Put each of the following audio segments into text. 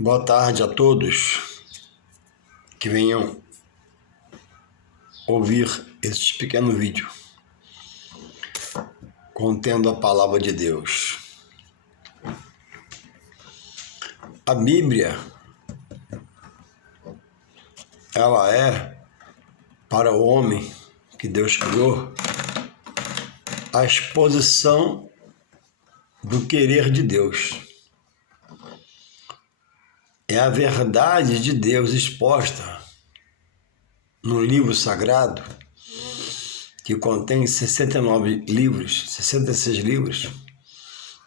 Boa tarde a todos que venham ouvir este pequeno vídeo contendo a palavra de Deus. A Bíblia, ela é, para o homem que Deus criou, a exposição do querer de Deus. É a verdade de Deus exposta no livro sagrado, que contém 69 livros, 66 livros,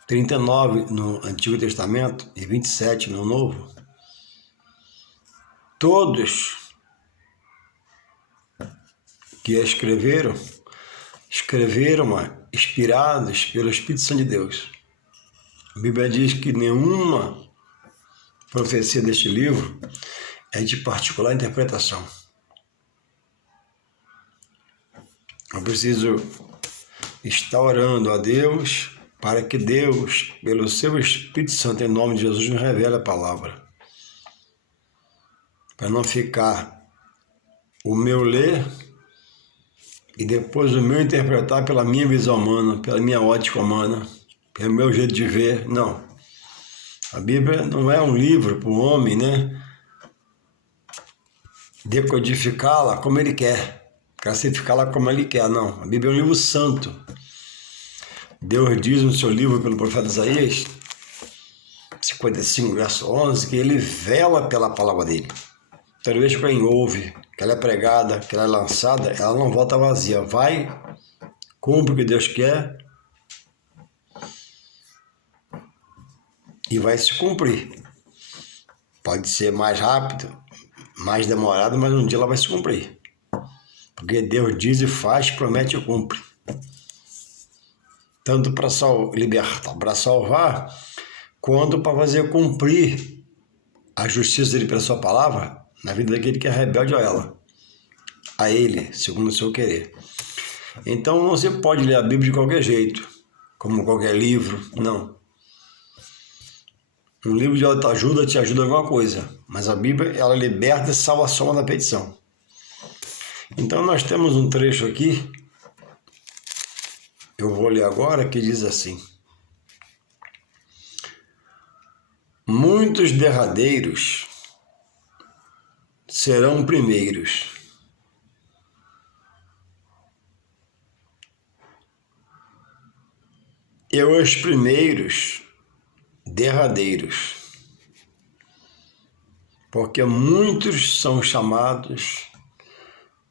39 no Antigo Testamento e 27 no Novo. Todos que escreveram inspirados pelo Espírito Santo de Deus. A Bíblia diz que nenhuma profecia deste livro é de particular interpretação. Eu preciso estar orando a Deus para que Deus, pelo seu Espírito Santo, em nome de Jesus, nos revele a palavra. Para não ficar o meu ler e depois o meu interpretar pela minha visão humana, pela minha ótica humana, pelo meu jeito de ver. Não. A Bíblia não é um livro para o homem, decodificá-la como ele quer, classificá-la como ele quer. Não. A Bíblia é um livro santo. Deus diz no seu livro pelo profeta Isaías, 55, verso 11, que ele vela pela palavra dele. Toda vez que quem ouve, que ela é pregada, que ela é lançada, ela não volta vazia. Vai, cumpre o que Deus quer e vai se cumprir. Pode ser mais rápido, mais demorado, mas um dia ela vai se cumprir. Porque Deus diz e faz, promete e cumpre. Tanto para libertar, para salvar, quanto para fazer cumprir a justiça dele pela sua palavra na vida daquele que é rebelde a ele, segundo o seu querer. Então não se pode ler a Bíblia de qualquer jeito, como qualquer livro, não. Um livro de autoajuda te ajuda em alguma coisa, mas a Bíblia, ela liberta e salva a soma da petição. Então nós temos um trecho aqui, eu vou ler agora, que diz assim: muitos derradeiros serão primeiros, e os primeiros derradeiros, porque muitos são chamados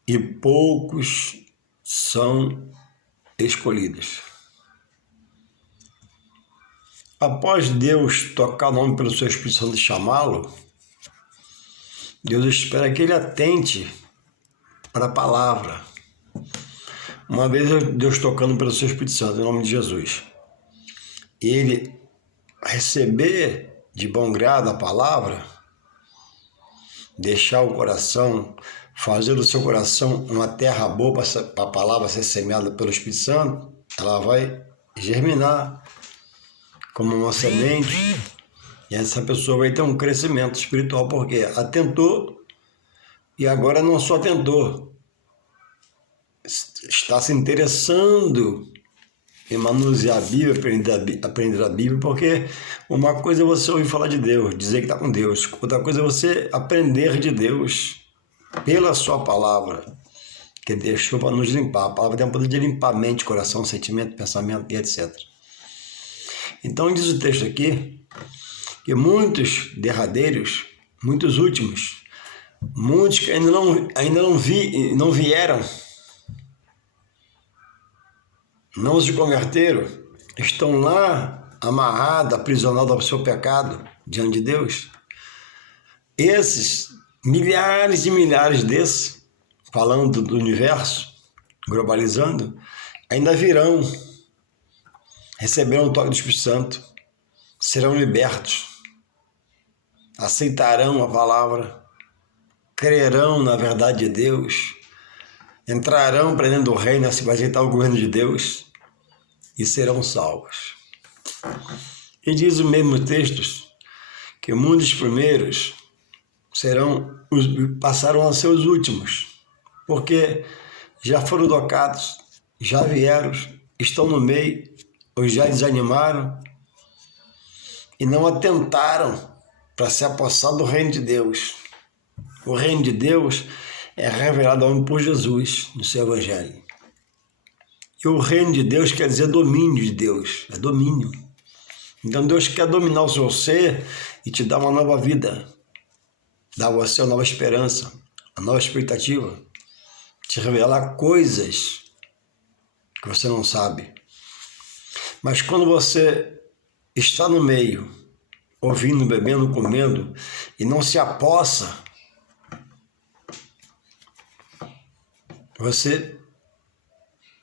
e poucos são escolhidos. Após Deus tocar o nome pelo seu Espírito Santo e chamá-lo, Deus espera que ele atente para a palavra. Uma vez Deus tocando pelo seu Espírito Santo, em nome de Jesus, ele receber de bom grado a palavra, deixar o coração, fazer do seu coração uma terra boa para a palavra ser semeada pelo Espírito Santo, ela vai germinar como uma semente, e essa pessoa vai ter um crescimento espiritual, porque atentou e agora não só atentou, está se interessando em manusear a Bíblia, aprender a Bíblia, porque uma coisa é você ouvir falar de Deus, dizer que está com Deus, outra coisa é você aprender de Deus pela sua palavra, que Ele deixou para nos limpar. A palavra tem o poder de limpar a mente, coração, sentimento, pensamento e etc. Então diz o texto aqui que muitos derradeiros, muitos últimos, muitos que ainda não vieram, não se converteram, estão lá amarrados, aprisionados ao seu pecado diante de Deus. Esses, milhares e milhares desses, falando do universo, globalizando, ainda virão, receberão o toque do Espírito Santo, serão libertos, aceitarão a palavra, crerão na verdade de Deus, entrarão para dentro do reino, vai aceitar o governo de Deus e serão salvos. E diz o mesmo texto que muitos primeiros passarão a ser os últimos, porque já foram tocados, já vieram, estão no meio, ou já desanimaram e não atentaram para se apossar do reino de Deus. O reino de Deus é revelado ao homem por Jesus no seu evangelho. E o reino de Deus quer dizer domínio de Deus, é domínio. Então Deus quer dominar o seu ser e te dar uma nova vida, dar a você uma nova esperança, uma nova expectativa, te revelar coisas que você não sabe. Mas quando você está no meio, ouvindo, bebendo, comendo, e não se apossa, você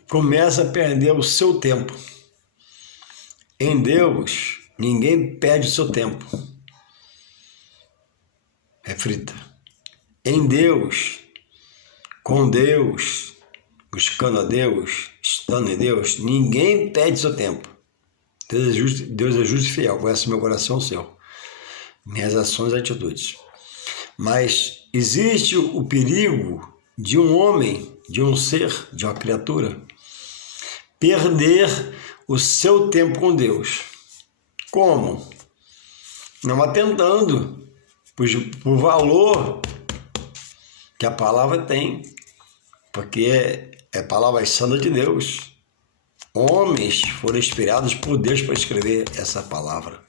começa a perder o seu tempo. Em Deus, ninguém perde o seu tempo. Reflita. Em Deus, com Deus, buscando a Deus, estando em Deus, ninguém perde seu tempo. Deus é justo e fiel, conhece meu coração o seu, minhas ações e atitudes. Mas existe o perigo de um homem, de um ser, de uma criatura, perder o seu tempo com Deus. Como? Não atentando por valor que a palavra tem, porque é palavra santa de Deus. Homens foram inspirados por Deus para escrever essa palavra.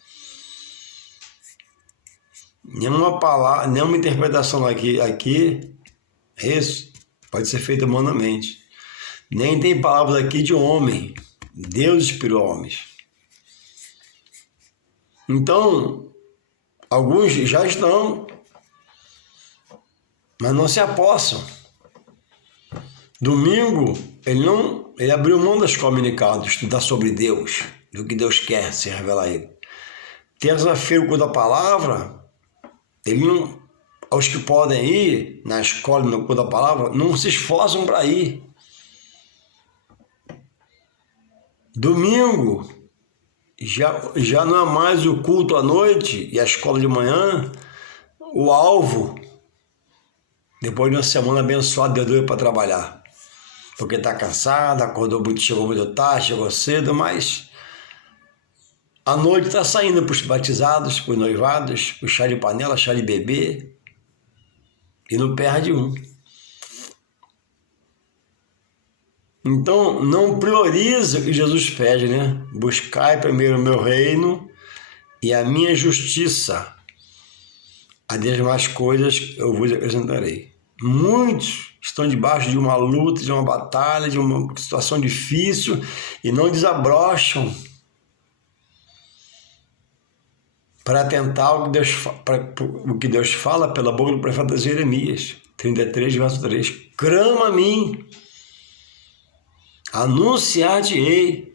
Nenhuma interpretação aqui isso pode ser feita humanamente. Nem tem palavras aqui de homem. Deus inspirou homens. Então, alguns já estão, mas não se apossam. Domingo, ele abriu mão da escola dominical, de estudar sobre Deus, do que Deus quer se revelar a ele. Terça-feira, com a palavra, aos que podem ir na escola, no culto da palavra, não se esforçam para ir. Domingo, já não é mais o culto à noite e a escola de manhã, o alvo, depois de uma semana abençoada, Deus deu para trabalhar. Porque está cansado, acordou muito, chegou muito tarde, chegou cedo, mas a noite está saindo para os batizados, para os noivados, para o chá de panela, chá de bebê, e não perde um. Então, não prioriza o que Jesus pede, né? Buscai primeiro o meu reino e a minha justiça. As demais coisas eu vos acrescentarei. Muitos estão debaixo de uma luta, de uma batalha, de uma situação difícil e não desabrocham para tentar o que Deus fala pela boca do profeta Jeremias, 33, verso 3. Clama a mim, anunciar-te-ei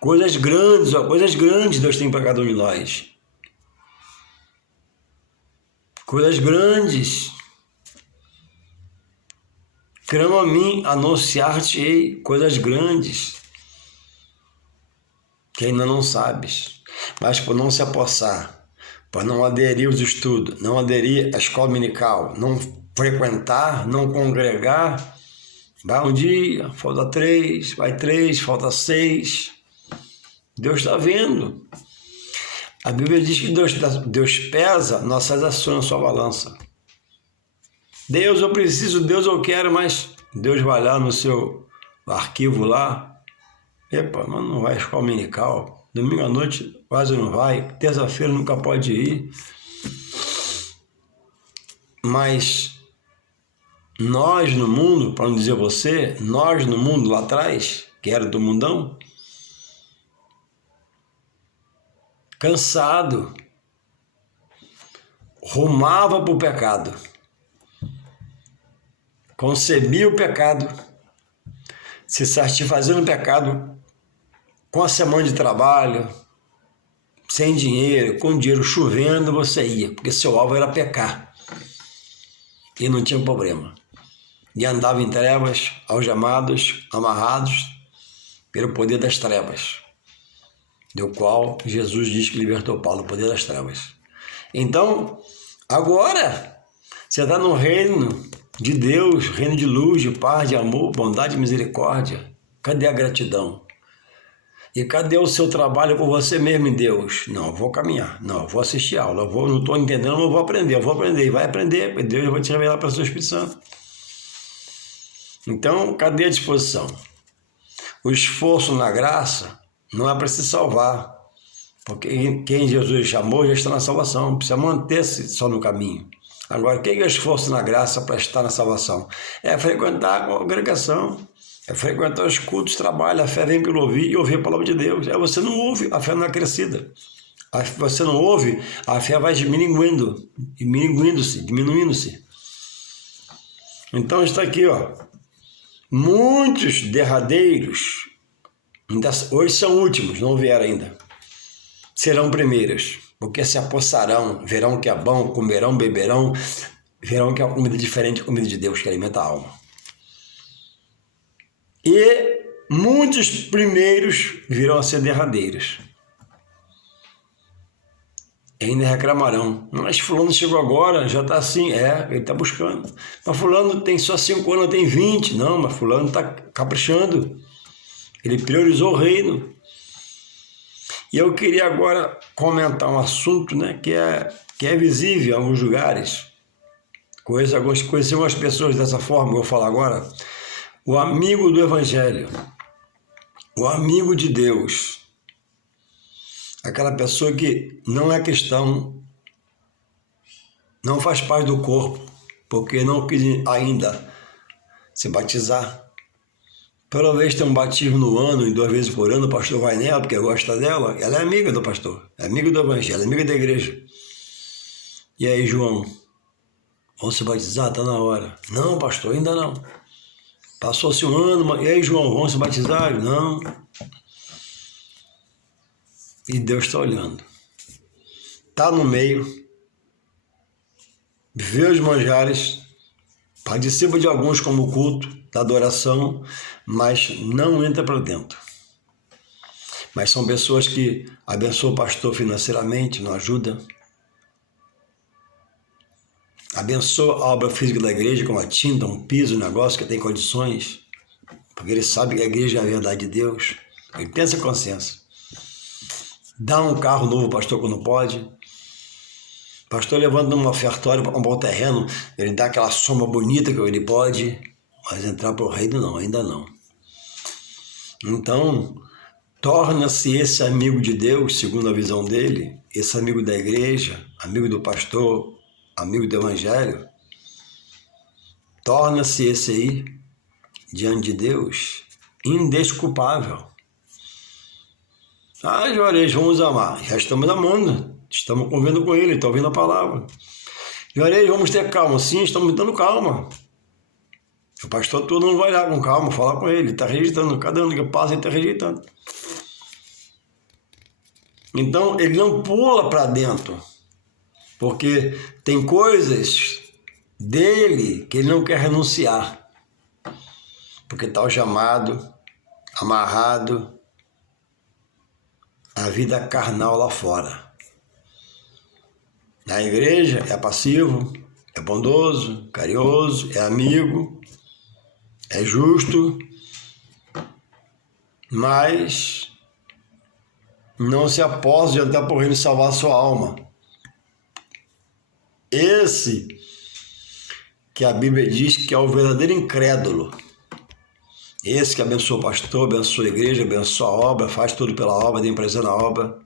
coisas grandes Deus tem para cada um de nós. Coisas grandes. Clama a mim, anunciar-te-ei coisas grandes que ainda não sabes, mas por não se apossar, por não aderir aos estudos, não aderir à escola dominical, não frequentar, não congregar, vai um dia, falta 3, vai 3, falta 6. Deus está vendo. A Bíblia diz que Deus pesa nossas ações na sua balança. Deus, eu preciso, Deus, eu quero, mas Deus vai lá no seu arquivo lá. Epa, mas não vai à escola dominical. Domingo à noite quase não vai. Terça-feira nunca pode ir. Mas nós no mundo, para não dizer você, nós no mundo lá atrás, que era do mundão, cansado, rumava para o pecado, concebia o pecado, se satisfazendo o pecado com a semana de trabalho, sem dinheiro, com dinheiro chovendo, você ia, porque seu alvo era pecar e não tinha problema. E andava em trevas, algemados, amarrados pelo poder das trevas, do qual Jesus diz que libertou Paulo, o poder das trevas. Então, agora, você está no reino de Deus, reino de luz, de paz, de amor, bondade e misericórdia. Cadê a gratidão? E cadê o seu trabalho por você mesmo em Deus? Não, eu vou caminhar. Não, eu vou assistir aula. Não estou entendendo, mas eu vou aprender. Eu vou aprender. E vai aprender, porque Deus vai te revelar para o seu Espírito Santo. Então, cadê a disposição? O esforço na graça não é para se salvar. Porque quem Jesus chamou já está na salvação. Precisa manter-se só no caminho. Agora, quem é o esforço na graça para estar na salvação? É frequentar a congregação. É frequentar os cultos, trabalho, a fé vem pelo ouvir e ouvir a palavra de Deus. Você não ouve, a fé não é crescida. Você não ouve, a fé vai diminuindo-se. Então está aqui, ó. Muitos derradeiros, hoje são últimos, não vieram ainda, serão primeiros, porque se apossarão, verão o que é bom, comerão, beberão, verão que é uma comida diferente, comida de Deus que alimenta a alma. E muitos primeiros virão a ser derradeiros. E ainda reclamarão. Mas fulano chegou agora, já está assim. Ele está buscando. Mas fulano tem só 5 anos, tem 20. Não, mas fulano está caprichando. Ele priorizou o reino. E eu queria agora comentar um assunto, né, que é visível em alguns lugares. Conheci algumas pessoas dessa forma, eu vou falar agora. O amigo do Evangelho, o amigo de Deus, aquela pessoa que não é cristão, não faz parte do corpo, porque não quis ainda se batizar. Pela vez tem um batismo no ano, e 2 vezes por ano, o pastor vai nela, porque gosta dela, ela é amiga do pastor, é amiga do Evangelho, é amiga da igreja. E aí, João, vamos se batizar? Está na hora. Não, pastor, ainda não. Passou-se um ano, e aí, João, vamos se batizar? Não. E Deus está olhando. Está no meio, vê os manjares, participa de alguns como o culto, da adoração, mas não entra para dentro. Mas são pessoas que abençoam o pastor financeiramente, não ajuda. Abençoa a obra física da igreja, como a tinta, um piso, um negócio que tem condições, porque ele sabe que a igreja é a verdade de Deus. Ele tem essa consciência. Dá um carro novo ao pastor quando pode. O pastor levanta uma ofertória para comprar um terreno, ele dá aquela soma bonita que ele pode, mas entrar para o reino não, ainda não. Então, torna-se esse amigo de Deus, segundo a visão dele, esse amigo da igreja, amigo do pastor, amigo do Evangelho, torna-se esse aí, diante de Deus, indesculpável. Juarez, vamos amar. Já estamos amando, estamos convivendo com ele, está ouvindo a palavra. Juarez, vamos ter calma. Sim, estamos dando calma. O pastor todo não vai lá com calma, falar com ele, está rejeitando. Cada ano que passa, ele está rejeitando. Então, ele não pula para dentro, porque tem coisas dele que ele não quer renunciar, porque está o chamado, amarrado à vida carnal lá fora. Na igreja é passivo, é bondoso, carinhoso, é amigo, é justo, mas não se aposta de andar por reino e salvar a sua alma. Esse que a Bíblia diz que é o verdadeiro incrédulo. Esse que abençoa o pastor, abençoa a igreja, abençoa a obra, faz tudo pela obra, tem prazer na obra.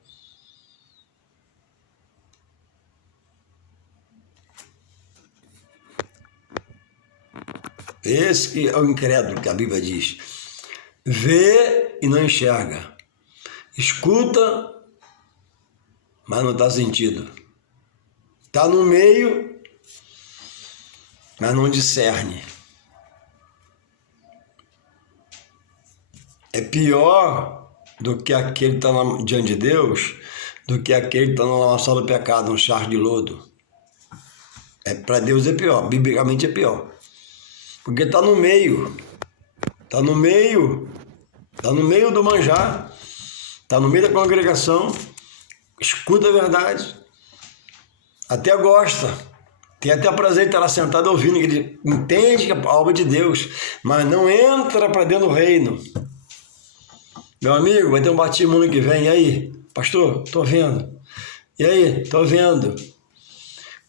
Esse que é o incrédulo que a Bíblia diz. Vê e não enxerga. Escuta, mas não dá sentido. Está no meio, mas não discerne. É pior do que aquele que está diante de Deus, do que aquele que está na nossa do pecado, um charco de lodo. Para Deus é pior, biblicamente é pior. Porque está no meio. Está no meio do manjar. Está no meio da congregação. Escuta a verdade. até gosta, tem até prazer de estar lá sentado ouvindo, ele entende que é a obra de Deus, mas não entra para dentro do reino. Meu amigo, vai ter um batismo ano que vem, e aí? Pastor, tô vendo. E aí? Tô vendo.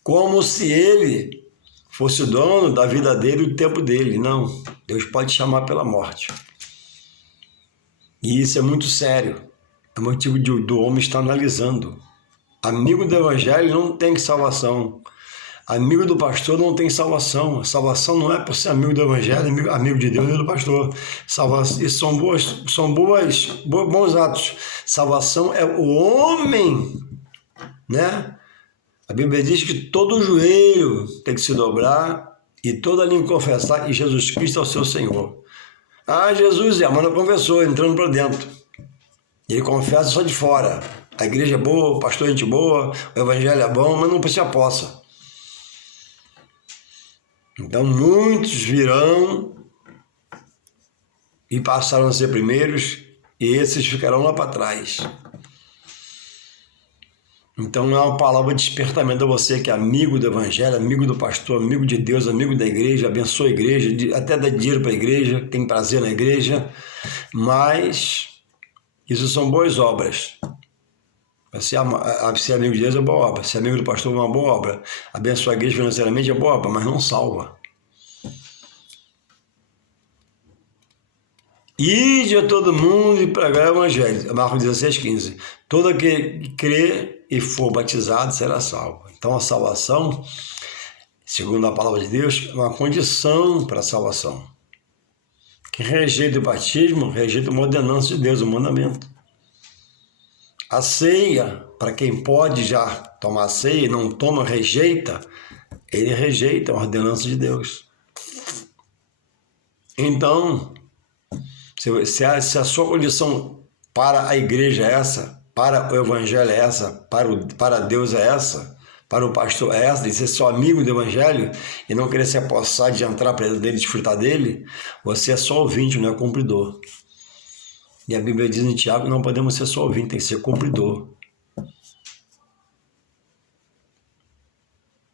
Como se ele fosse o dono da vida dele e do tempo dele. Não, Deus pode chamar pela morte. E isso é muito sério. É o motivo do homem estar analisando. Amigo do evangelho não tem salvação. Amigo do pastor não tem salvação. A salvação não é por ser amigo do evangelho, amigo de Deus e do pastor. Isso são bons atos. Salvação é o homem, né? A Bíblia diz que todo joelho tem que se dobrar e toda língua confessar que Jesus Cristo é o seu Senhor. Ah, Jesus mas não confessou, entrando para dentro. Ele confessa só de fora. A igreja é boa, o pastor é gente boa, o evangelho é bom, mas não precisa possa. Então muitos virão e passaram a ser primeiros e esses ficarão lá para trás. Então é uma palavra de despertamento a você que é amigo do evangelho, amigo do pastor, amigo de Deus, amigo da igreja, abençoa a igreja, até dá dinheiro para a igreja, tem prazer na igreja, mas isso são boas obras. Ser amigo de Deus é boa obra, ser amigo do pastor é uma boa obra, abençoar a igreja financeiramente é boa obra, mas não salva. Ide a todo mundo e pregar o evangelho, Marcos 16:15. Todo aquele que crê e for batizado será salvo. Então a salvação, segundo a palavra de Deus, é uma condição para a salvação. Quem rejeita o batismo, rejeita uma ordenança de Deus, um mandamento. A ceia, para quem pode já tomar a ceia e não toma, rejeita, ele rejeita a ordenança de Deus. Então, se a sua condição para a igreja é essa, para o evangelho é essa, para Deus é essa, para o pastor é essa, de ser só amigo do evangelho e não querer se apossar de entrar para dentro dele, desfrutar dele, você é só ouvinte, não é cumpridor. E a Bíblia diz em Tiago que não podemos ser só ouvinte, tem que ser cumpridor.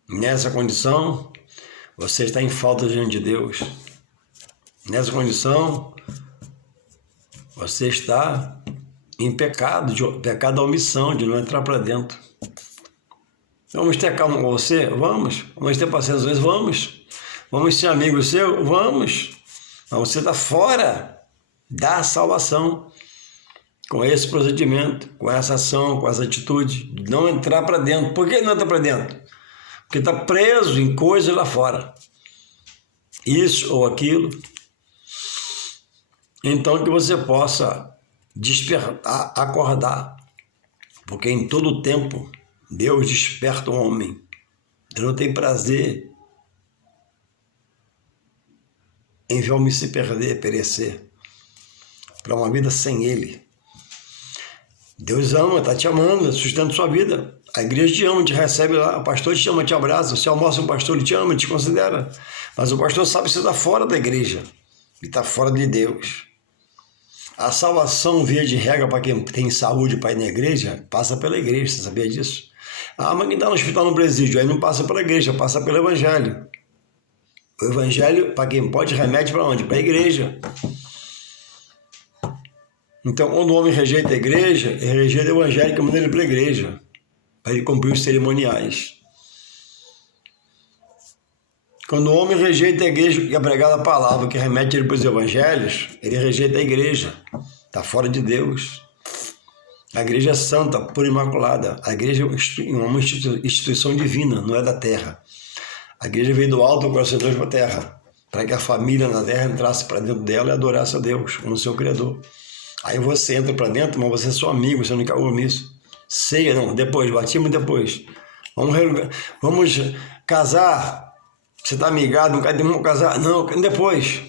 Nessa condição, você está em falta diante de Deus. Nessa condição, você está em pecado da omissão, de não entrar para dentro. Vamos ter calma com você? Vamos. Vamos ter paciência com você? Vamos. Vamos ser amigo seu? Vamos. Mas você está fora da salvação com esse procedimento, com essa ação, com essa atitude, de não entrar para dentro. Por que não entra para dentro? Porque está preso em coisas lá fora. Isso ou aquilo. Então que você possa despertar, acordar. Porque em todo tempo Deus desperta o homem. Deus não tem prazer em ver o homem se perder, perecer, para uma vida sem Ele. Deus ama, está te amando, sustenta sua vida. A igreja te ama, te recebe lá, o pastor te ama, te abraça. Você almoça com o pastor, ele te ama, ele te considera. Mas o pastor sabe que você está fora da igreja, ele está fora de Deus. A salvação, via de regra, para quem tem saúde para ir na igreja, passa pela igreja, você sabia disso? Ah, mas quem está no hospital, no presídio, aí não passa pela igreja, passa pelo evangelho. O evangelho, para quem pode, remete para onde? Para a igreja. Então, quando o homem rejeita a igreja, ele rejeita o evangelho que manda ele para a igreja, para ele cumprir os cerimoniais. Quando o homem rejeita a igreja que é pregada a palavra, que remete ele para os evangelhos, ele rejeita a igreja, está fora de Deus. A igreja é santa, pura e imaculada. A igreja é uma instituição divina, não é da terra. A igreja veio do alto para Deus para a terra, para que a família na terra entrasse para dentro dela e adorasse a Deus como seu Criador. Aí você entra para dentro, mas você é seu amigo, você não quer compromisso. Ceia, não, depois, batismo depois. Vamos casar. Você está amigado, não quer casar? Não, depois.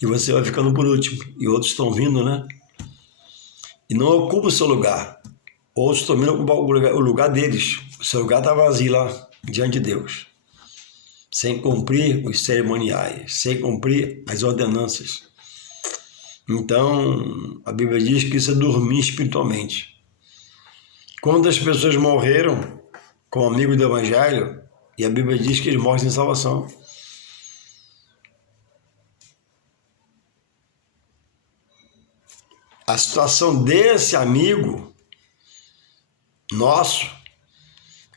E você vai ficando por último. E outros estão vindo, né? E não ocupa o seu lugar. Outros estão vindo ocupar o lugar deles. O seu lugar está vazio lá, diante de Deus. Sem cumprir os cerimoniais, sem cumprir as ordenanças. Então, a Bíblia diz que isso é dormir espiritualmente. Quantas pessoas morreram como amigo do Evangelho, e a Bíblia diz que eles morrem sem salvação. A situação desse amigo nosso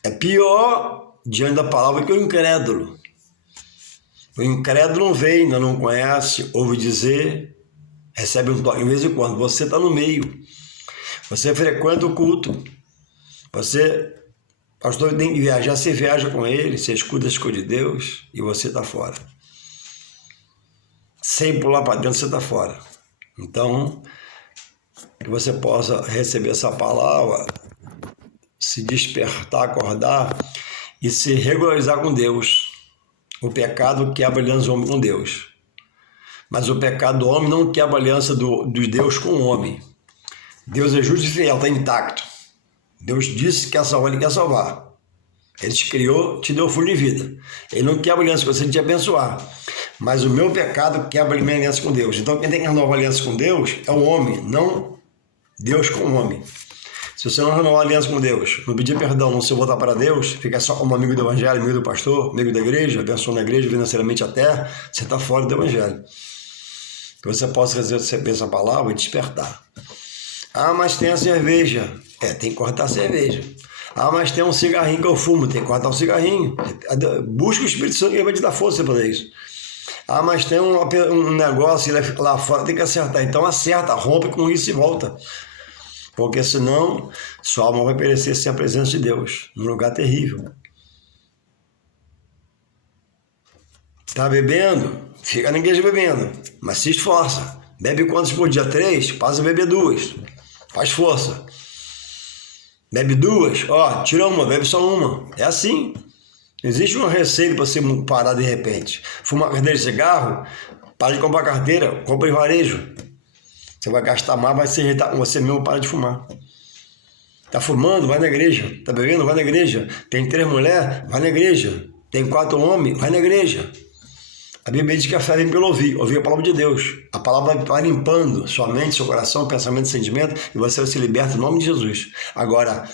é pior diante da palavra que o incrédulo. O incrédulo não vê, ainda não conhece, ouve dizer, recebe um toque de vez em quando. Você está no meio, você frequenta o culto, pastor tem que viajar, você viaja com ele, você escuta as coisas de Deus e você está fora. Sem pular para dentro, você está fora. Então, que você possa receber essa palavra, se despertar, acordar e se regularizar com Deus. O pecado quebra a aliança do homem com Deus. Mas o pecado do homem não quebra a aliança do Deus com o homem. Deus é justo e fiel, está intacto. Deus disse que quer salvar, Ele quer salvar. Ele te criou, te deu fôlego de vida. Ele não quebra a aliança com você, Ele te abençoar. Mas o meu pecado quebra a minha aliança com Deus. Então quem tem que renovar a aliança com Deus é o homem, não Deus com o homem. Se você não renovar a aliança com Deus, não pedir perdão, não se voltar para Deus, ficar só como amigo do Evangelho, amigo do pastor, amigo da igreja, abençoando a igreja financeiramente até, você está fora do Evangelho. Que você possa receber essa palavra e despertar. Ah, mas tem a cerveja. Tem que cortar a cerveja. Ah, mas tem um cigarrinho que eu fumo, tem que cortar o cigarrinho. Busca o Espírito Santo que ele vai te dar força para fazer isso. Ah, mas tem um negócio lá fora, tem que acertar. Então acerta, rompe com isso e volta. Porque senão sua alma vai perecer sem a presença de Deus, num lugar terrível. Tá bebendo? Fica na igreja bebendo, mas se esforça. Bebe quantos por dia? 3? Passa a beber 2. Faz força. Bebe 2? Tira uma, bebe só uma. É assim. Existe uma receita para você parar de repente. Fuma carteira de cigarro, para de comprar carteira, compra em varejo. Você vai gastar mais, vai se irritar com você mesmo, para de fumar. Tá fumando? Vai na igreja. Tá bebendo? Vai na igreja. Tem 3 mulheres? Vai na igreja. Tem 4 homens? Vai na igreja. A Bíblia diz que a fé vem pelo ouvir a palavra de Deus. A palavra vai limpando sua mente, seu coração, pensamento, sentimento, e você vai se liberta em nome de Jesus. Agora,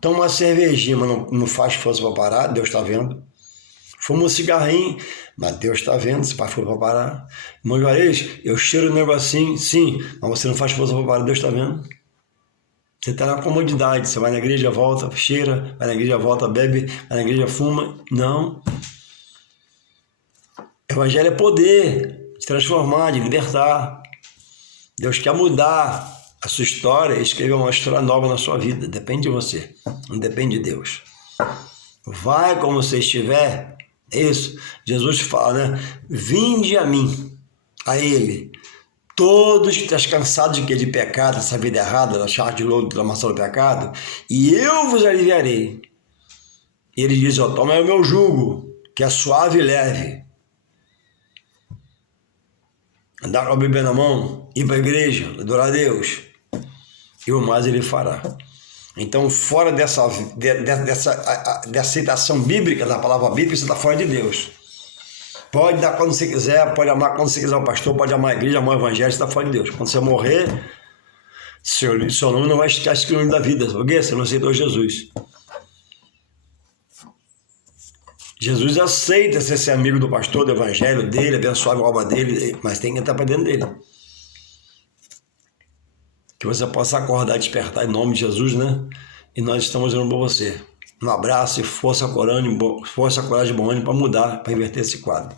toma uma cervejinha, mas não faz força para parar, Deus está vendo. Fuma um cigarrinho, mas Deus está vendo, se faz força para parar. Irmão Juarez, eu cheiro um negocinho, sim, mas você não faz força para parar, Deus está vendo. Você está na comodidade, você vai na igreja, volta, cheira, vai na igreja, volta, bebe, vai na igreja, fuma. Não. Evangelho é poder de transformar, de libertar. Deus quer mudar a sua história e escrever uma história nova na sua vida. Depende de você, não depende de Deus. Vai como você estiver, é isso. Jesus fala, né? Vinde a mim, a Ele, todos que estás cansados de pecado, dessa vida errada, da charge de lodo, da maçã do pecado, e eu vos aliviarei. Ele diz, toma o meu jugo, que é suave e leve. Andar com a Bíblia na mão, ir para a igreja, adorar a Deus, e o mais Ele fará. Então, fora dessa aceitação bíblica da palavra bíblica, você está fora de Deus. Pode dar quando você quiser, pode amar quando você quiser o pastor, pode amar a igreja, amar o evangelho, você está fora de Deus. Quando você morrer, seu nome não vai estar escrito no livro da vida, porque você não aceitou Jesus. Jesus aceita você ser amigo do pastor, do evangelho dele, abençoar a obra dele, mas tem que entrar para dentro dele. Que você possa acordar e despertar em nome de Jesus, né? E nós estamos orando por você. Um abraço e força, coragem, bom ânimo para mudar, para inverter esse quadro.